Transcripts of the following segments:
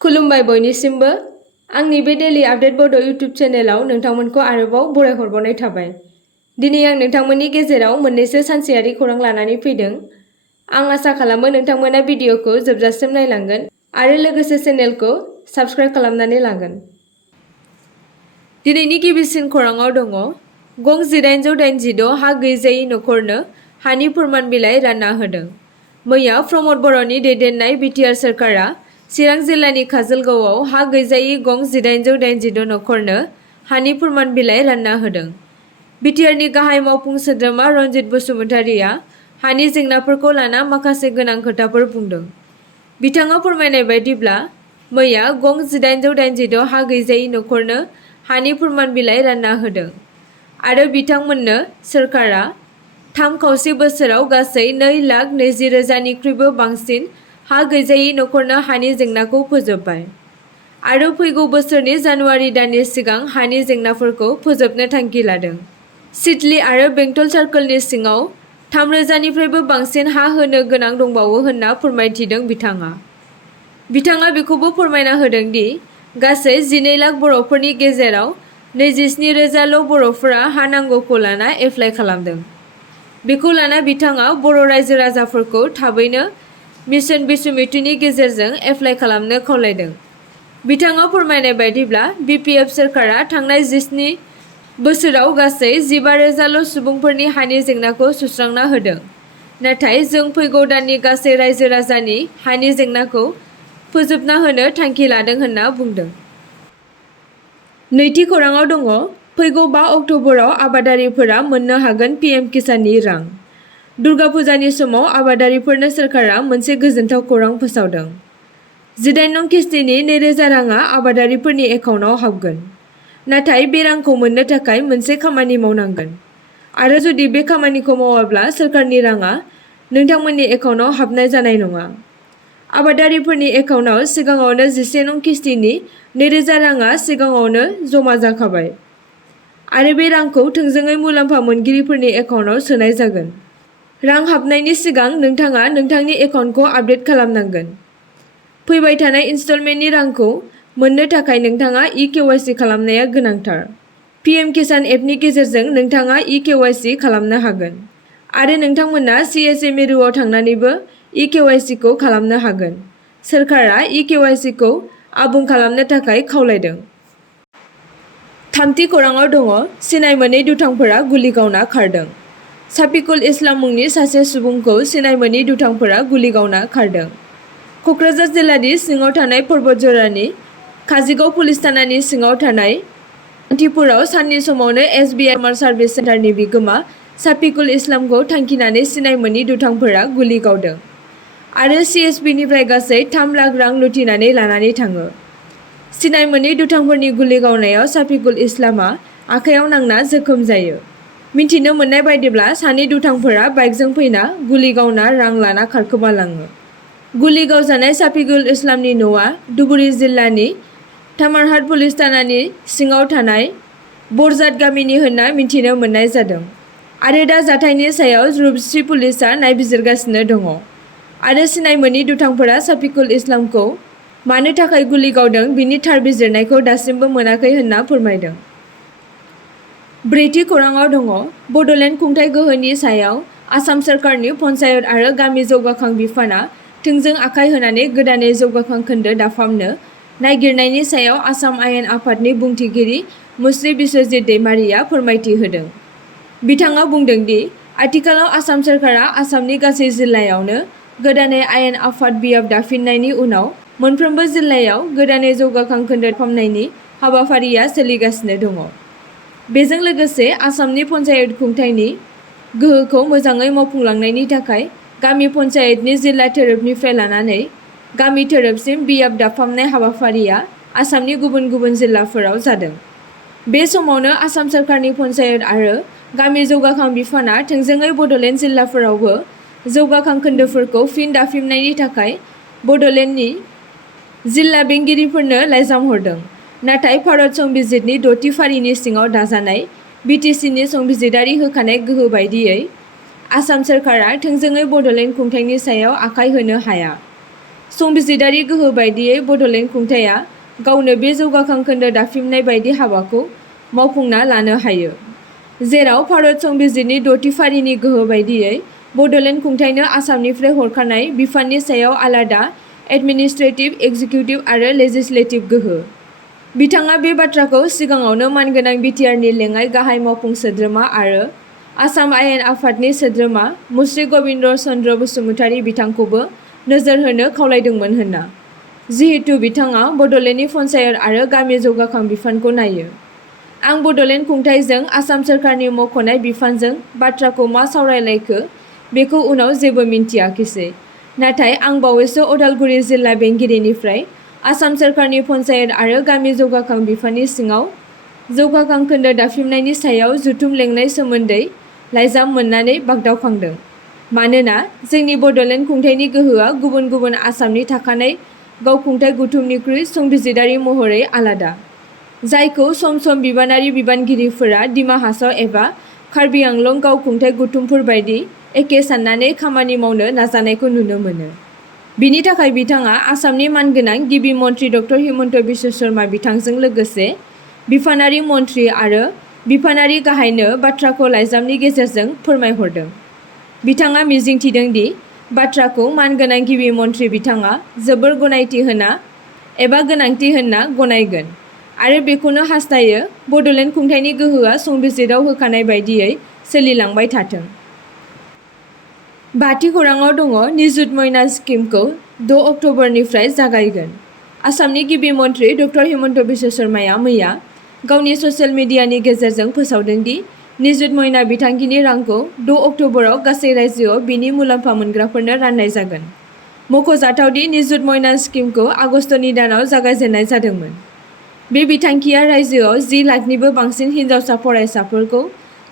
खुलुमबाय बयनिसिमबो आंनि बे डेली आपडेट बड' इउट्युब चेनेलाव नोंथांमोनखौ आरोबाव बरायहरबावनाय थाबाय। दिनै आं नोंथांमोननि गेजेराव मोननैसो सानसेयारि खौरां लानानै फैदों। आं आसा खालामो नोंथांमोना भिडिअखौ जोबजासिम नायलांगोन आरो लोगोसे चेनेलखौ साबस्क्राइब खालामनानै लागोन। दिनैनि गिबिसिन खौराङाव दङ गं 1886 हा गैजायै नखरनो हानि फोरमान बिलाइ रानना होदों। मैया प्रमद बर'नि दैदेननाय बिटिआर सोरखारा चिरां जिल्लानि काजलगावआव हा गैजायै गं 1886 नखरनो हानि फोरमान बिलाइ रानना होदों। बिटिआरनि गाहाय मावफुं सोद्रोमा रनजित बसुमतारिया हानि जेंनाफोरखौ लाना माखासे गोनां खोथाफोर बुंदों। बिथाङा फोरमायनाय बायदिब्ला मैया गं 1886 हा गैजायै नखरनो हानि फोरमान बिलाइ रानना होदों आरो बिथांमोननो सोरखारा 3.5 बोसोराव गासै 2,20,000निख्रुइबो बांसिन हा गैजायै नखरनो हानि जेंनाखौ फोजोबबाय आरो फैगौ बोसोरनि जानुवारि दाननि सिगां हानि जेंनाफोरखौ फोजोबनो थांखि लादों। सिडली आरो बेंटल सार्कलनि सिङाव 3,000निफ्रायबो बांसिन हा होनो गोनां दंबावो होनना फोरमायथिदों बिथाङा। बिथाङा बेखौबो फोरमायना होदों दि गासै 12 लाख बर'फोरनि गेजेराव 27,000ल' बर'फोरा हा नांगौखौ लाना एप्लाइ खालामदों। बेखौ लाना बिथाङा बर' रायजो राजाफोरखौ थाबैनो मिशन बिसुमितिनि गेजेरजों एप्लाइ खालामनो खावलायदों। बिथाङा फोरमायनाय बायदिब्ला बिपिएफ सोरखारा थांनाय 17 बोसोराव गासै 15,000ल' सुबुंफोरनि हानि जेंनाखौ सुस्रांना होदों, नाथाय जों फैगौ दाननि गासै रायजो राजानि हानि जेंनाखौ फोजोबना होनो थांखि लादों होनना बुंदों। नैथि खौराङाव दङ फैगौ 5 अक्ट'बराव आबादारिफोरा मोननो हागोन PM किसाननि रां। दुर्गा फुजानि समाव आबादारिफोरनो सोरखारा मोनसे गोजोनथाव खौरां फोसावदों। 18 नं किस्तिनि 2,000 राङा आबादारिफोरनि एकाउन्टआव हाबगोन। नाथाय बे रांखौ मोननो थाखाय मोनसे खामानि मावनांगोन आरो जुदि बे खामानिखौ मावाब्ला सोरखारनि राङा नोंथांमोननि एकाउन्टआव हाबनाय जानाय नङा। आबादारिफोरनि एकाउन्टआव सिगाङावनो 11 नं किस्तिनि 2,000 राङा सिगाङावनो जमा जाखाबाय आरो बे रांखौ थोंजोङै मुलाम्फा मोनगिरिफोरनि एकाउन्टआव सोनाय जागोन। रां हाबनायनि सिगां नोंथाङा नोंथांनि एकाउन्टखौ आपडेट खालामनांगोन। फैबाय थानाय इनस्टलमेन्टनि रांखौ मोननो थाखाय नोंथाङा eKYC खालामनाया गोनांथार। PM किसान एपनि गेजेरजों नोंथाङा eKYC खालामनो हागोन आरो नोंथांमोना CSA मिरुआव थांनानैबो eKYC खौ खालामनो हागोन। सोरखारा eKYC खौ आबुं खालामनो थाखाय खावलायदों। थामथि खौराङाव दङ सिनाय मोनै दुथांफोरा गुलि गावना खारदों। साफिकुल इस्लाम मुंनि सासे सुबुंखौ सिनाय मोनै दुथांफोरा गुलि गावना खारदों। क'क्राझार जिल्लानि सिङाव थानाय पर्बतझरानि काजिगाव पुलिस थानानि सिङाव थानाय कान्तिपुराव साननि समावनो SB सार्भिस सेन्टारनि बिगोमा साफिकुल इस्लामखौ थांखिनानै सिनाय मोनै दुथांफोरा गुलि गावदों आरो CSPनिफ्राय गासै 3 लाख रां लुथिनानै लानानै थाङो। सिनाय मोनै दुथांफोरनि गुलि गावनायाव साफिकुल इस्लामआ आखायाव नांना जोखोम जायो। मिथिनो मोननाय बायदिब्ला सानै दुथांफोरा बाइकजों फैना गुलि गावना रां लाना खारखोमालाङो। गुलि गावजानाय साफिकुल इस्लामनि न'आ धुबुरी जिल्लानि तामारहाट पुलिस थानानि सिङाव थानाय बरजात गामिनि होनना मिथिनो मोननाय जादों आरो दा जाथायनि सायाव रुपस्रि पुलिसआ नायबिजिरगासिनो दङ आरो सिनाय मोनै दुथांफोरा साफिकुल इस्लामखौ मानो थाखाय गुलि गावदों बिनि थार बिजिरनायखौ दासिमबो मोनाखै होनना फोरमायदों। ब्रैथि खौराङाव दङ बड'लेण्ड खुंथाय गोहोनि सायाव आसाम सोरखारनि पन्चायत आरो गामि जौगाखां बिफाना थोंजों आखाइ होनानै गोदानै जौगाखां खोन्दो दाफामनो नागिरनायनि सायाव आसाम आयेन आफादनि बुंथिगिरि मुस्रि बिस्वजित दैमारिया फोरमायथि होदों। बिथाङा बुंदों दि आथिखालाव आसाम सोरखारा आसामनि गासै जिल्लायावनो गोदानै आयेन आफाद बियाब दाफिननायनि उनाव मोनफ्रोमबो जिल्लायाव गोदानै जौगाखां खोन्दो दाफामनायनि हाबाफारिया सोलिगासिनो दङ। बेजों लोगोसे आसामनि पन्चायत खुंथायनि गोहोखौ मोजाङै मावफुंलांनायनि थाखाय गामि पन्चायतनि जिल्ला थोरोबनिफ्राय लानानै गामि थोरोबसिम बियाब दाफामनाय हाबाफारिया आसामनि गुबुन गुबुन जिल्लाफोराव जादों। बे समावनो आसाम सोरखारनि पन्चायत आरो गामि जौगाखां बिफाना थोंजोङै बड'लेण्ड जिल्लाफोरावबो जौगाखां खोन्दोफोरखौ फिन दाफिननायनि थाखाय बड'लेण्डनि जिल्ला बेंगिरिफोरनो लाइजाम हरदों। नाथाय भारत संबिजितनि 6थि फारिनि सिङाव दाजानाय BTCनि संबिजितारि होखानाय गोहो बायदियै आसाम सोरखारा थोंजोङै बड'लेण्ड खुंथायनि सायाव आखाइ होनो हाया। संबिजिरारि गोहो बायदियै बड'लेण्ड खुंथाया गावनो बे जौगाखां खोन्दो दाफिननाय बायदि हाबाखौ मावफुंना लानो हायो, जेराव भारत संबिजिरनि 6थि फारिनि गोहो बायदियै बड'लेण्ड खुंथायनो आसामनिफ्राय हरखानाय बिफाननि सायाव आलादा एडमिनिस्ट्रेटिभ, एक्जिकिउटिभ आरो लेजिस्लेटिभ गोहो। बिथाङा बे बाथ्राखौ सिगाङावनो मानगोनां बिटिआरनि लेङाइ गाहाय मावफुं सोद्रोमा आरो आसाम आयेन आफादनि सोद्रोमा मुश्री गबिन्द चन्द्र बसुमतारी बिथांखौबो नोजोर होनो खावलायदोंमोन होनना, जिहेतु बिथाङा बड'लेण्डनि पन्चायत आरो गामि जौगाखां बिफानखौ नायो। आं बड'लेण्ड खुंथायजों आसाम सोरखारनि मख'नाय बिफानजों बाथ्राखौ मा सावरायलायखो बेखौ उनाव जेबो मिन्थियाखिसै, नाथाय आं बावैसो अदालगुरि जिल्ला बेंगिरिनिफ्राय आसाम सोरखारनि पन्चायत आरो गामि जौगाखां बिफाननि सिङाव जौगाखां खोन्दो दाफिननायनि सायाव जथुम लेंनाय सोमोन्दै लाइजाम मोननानै बागदावखांदों। मानोना जोंनि बड'लेण्ड खुंथायनि गोहोआ गुबुन गुबुन आसामनि थाखानाय गावखुंथाय गौथुमनिख्रुइ संबिजिरारि महरै आलादा, जायखौ सम सम बिबानारि बिबानगिरिफोरा दिमा हासाव एबा कार्बि आंलं गावखुंथाय गौथुमफोर बायदि एखे साननानै खामानि मावनो नाजानायखौ नुनो मोनो। बिनि थाखाय बिथाङा आसामनि मानगोनां गिबि मन्त्रि डक्टर हिमन्त बिश्व शर्मा बिथांजों लोगोसे बिफानारि मन्त्रि आरो बिफानारि गाहायनो बाथ्राखौ लाइजामनि गेजेरजों फोरमायहरदों। बिथाङा मिजिंथिदों दि बाथ्राखौ मानगोनां गिबि मन्त्रि बिथाङा जोबोर गनायथि होना एबा गोनांथि होनना गनायगोन आरो बेखौनो हास्थायो बड'लेण्ड खुंथायनि गोहोआ संबिजिराव होखानाय बायदियै सोलिलांबाय थाथों। 5थि खौराङाव दङ निजुत मयना स्किमखौ 6 अक्ट'बरनिफ्राय जागायगोन। आसामनि गिबि मन्त्रि डक्टर हिमन्त बिश्व शर्माया मैया गावनि ससियेल मिडियानि गेजेरजों फोसावदों दि निजुत मयना बिथांखिनि रांखौ 6 अक्ट'बराव गासै रायजोआव बिनि मुलाम्फा मोनग्राफोरनो राननाय जागोन। मख'जाथाव दि निजुत मयना स्किमखौ आगस्तनि दानाव जागायजेननाय जादोंमोन। बे बिथांखिया रायजोआव 10 लाखनिबो बांसिन हिनजावसा फरायसाफोरखौ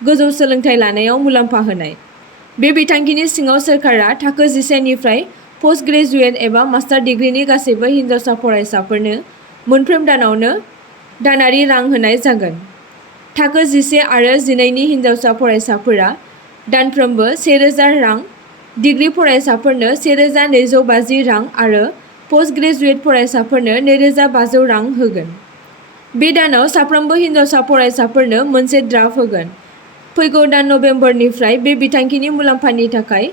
गोजौ सोलोंथाइ लानायाव मुलाम्फा होनाय। बे बिथांखिनि सिङाव सोरखारा थाखो 11 निफ्राय पस्ट ग्रेजुएट एबा मास्टार डिग्रीनि गासैबो हिनजावसा फरायसाफोरनो मोनफ्रोम दानावनो दानारि रां होनाय जागोन। थाखो 11 आरो 12 नि हिनजावसा फरायसाफोरा दानफ्रोमबो 1000 रां, डिग्री फरायसाफोरनो 1250 रां आरो पस्ट ग्रेजुएट फरायसाफोरनो 2500 रां होगोन। बे दानाव साफ्रोमबो हिनजावसा फरायसाफोरनो मोनसे ड्राफ्ट होगोन। फैगौ दान नबेम्बरनिफ्राय बे बिथांखिनि मुलाम्फानि थाखाय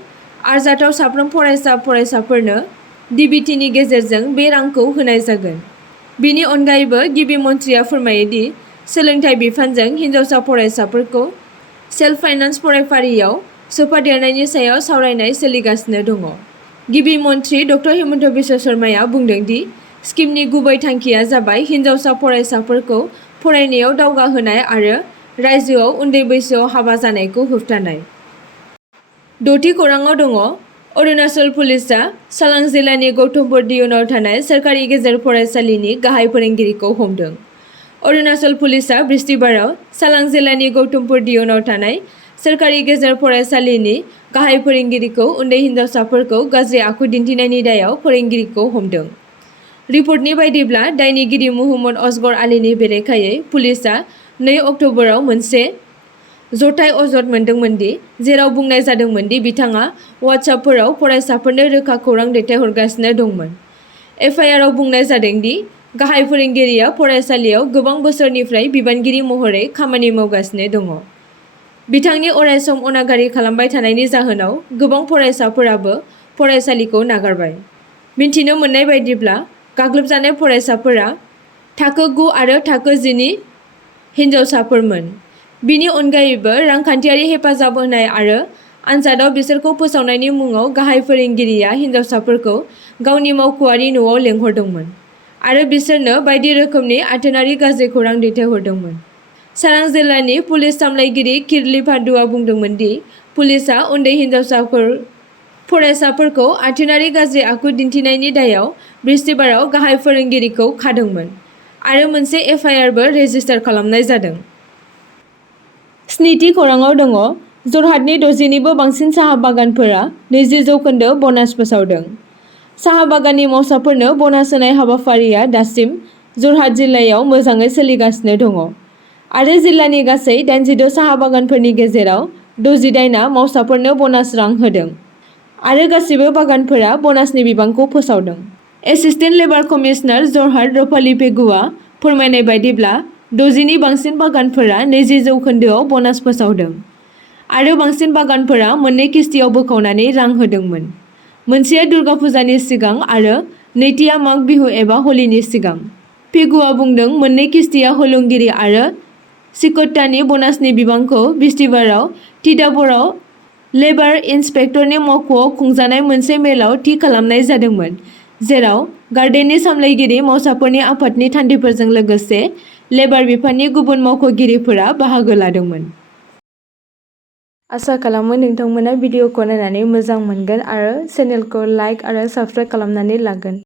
आरजाथाव साफ्रोम फरायसाफोरनो डिबिटिनि गेजेरजों बे रांखौ होनाय जागोन। बिनि अनगायैबो गिबि मन्थ्रिया फोरमायो दि सोलोंथाइ बिफानजों हिनजावसा फरायसाफोरखौ सेल्फ फाइनान्स फरायफारियाव सोफादेरनायनि सायाव सावरायनाय सोलिगासिनो दङ। गिबि मन्थ्रि डक्टर हिमन्त बिश्व शर्माया बुंदों दि स्किमनि गुबै थांखिया जाबाय हिनजावसा फरायसाफोरखौ फरायनायाव दावगाहोनाय आरो रायजोआव उन्दै बैसोआव हाबा जानायखौ होबथानाय। 6थि खौराङाव दङ अरुणाचल पुलिसआ चालां जिल्लानि गौतमपुर दियुनाव थानाय सोरखारि गेजेर फरायसालिनि गाहाय फोरोंगिरिखौ हमदों। अरुणाचल पुलिसआ बृहस्पतिबाराव चालां जिल्लानि गौतमपुर दियुनाव थानाय सोरखारि गेजेर फरायसालिनि गाहाय फोरोंगिरिखौ उन्दै हिनजावसाफोरखौ गाज्रि आखु दिन्थिनायनि दायाव फोरोंगिरिखौ हमदों। रिपर्टनि बायदिब्ला दायनिगिरि मुहम्मद असगर आलीनि बेरेखायै पुलिसआ 2 अक्ट'बराव मोनसे जथाय अजद मोनदोंमोन दि जेराव बुंनाय जादोंमोन दि बिथाङा वाट्सएपफोराव फरायसाफोरनो रोखा खौरां दैथायहरगासिनो दंमोन। एफआइआरआव बुंनाय जादों दि गाहाय फोरोंगिरिया फरायसालियाव गोबां बोसोरनिफ्राय बिबानगिरि महरै खामानि मावगासिनो दङ। बिथांनि अरायसम अनागारि खालामबाय थानायनि जाहोनाव गोबां फरायसाफोराबो फरायसालिखौ नागारबाय। मिन्थिनो मोननाय बायदिब्ला गाग्लोबजानाय फरायसाफोरा थाखो 9 आरो थाखो 10 नि हिनजावसाफोरमोन। बिनि अनगायैबो रांखान्थियारि हेफाजाब होनाय आरो आनजादाव बिसोरखौ फोसावनायनि मुङाव गाहाय फोरोंगिरिया हिनजावसाफोरखौ गावनि मावख'आरि न'आव लेंहरदोंमोन आरो बिसोरनो बायदि रोखोमनि आथोनारि गाज्रि खौरां दैथायहरदोंमोन। चालां जिल्लानि पुलिस सामलायगिरि किरली भादुआ बुंदोंमोन दि पुलिसआ उन्दै फरायसाफोरखौ आथोनारि गाज्रि आखु दिन्थिनायनि दायाव बृहस्पतिबाराव गाहाय फोरोंगिरिखौ खादोंमोन आरो मोनसे एफआइआरबो रेजिस्टार खालामनाय जादों। 7थि खौराङाव दङ जरहाटनि 60 निबो बांसिन साहा बागानफोरा 20% ब'नास फोसावदों। साहा बागाननि मावसाफोरनो ब'नास होनाय हाबाफारिया दासिम जरहाट जिल्लायाव मोजाङै सोलिगासिनो दङ आरो जिल्लानि गासै 86 साहा बागानफोरनि गेजेराव 69 आ मावसाफोरनो ब'नास रां होदों आरो गासिबो बागानफोरा ब'नासनि बिबांखौ फोसावदों। एसिस्टेन्ट लेबार कमिशनार जरहाट रपालि पेगुआ फोरमायनाय बायदिब्ला 60नि बांसिन बागानफोरा 20% ब'नास फोसावदों आरो बांसिन बागानफोरा मोननै किस्तियाव बोखावनानै रां होदोंमोन। मोनसेया दुर्गा फुजानि सिगां आरो नैथिया माग बिहु एबा हलिनि सिगां। पेगुआ बुंदों मोननै किस्तिया हलंगिरि आरो सिकट्टानि ब'नासनि बिबांखौ बिस्तिबाराव तिताबराव लेबार इन्सपेक्टरनि मावख'आव खुंजानाय मोनसे मेलाव थि खालामनाय जादोंमोन, जेराव गार्डेननि सामलायगिरि मावसाफोरनि आफादनि थान्दैफोरजों लोगोसे लेबार बिफाननि गुबुन मावख'गिरिफोरा बाहागो लादोंमोन। आसा खालामो नोंथांमोना भिडिअखौ नायनानै मोजां मोनगोन आरो चेनेलखौ लाइक आरो साबस्क्राइब खालामनानै लागोन।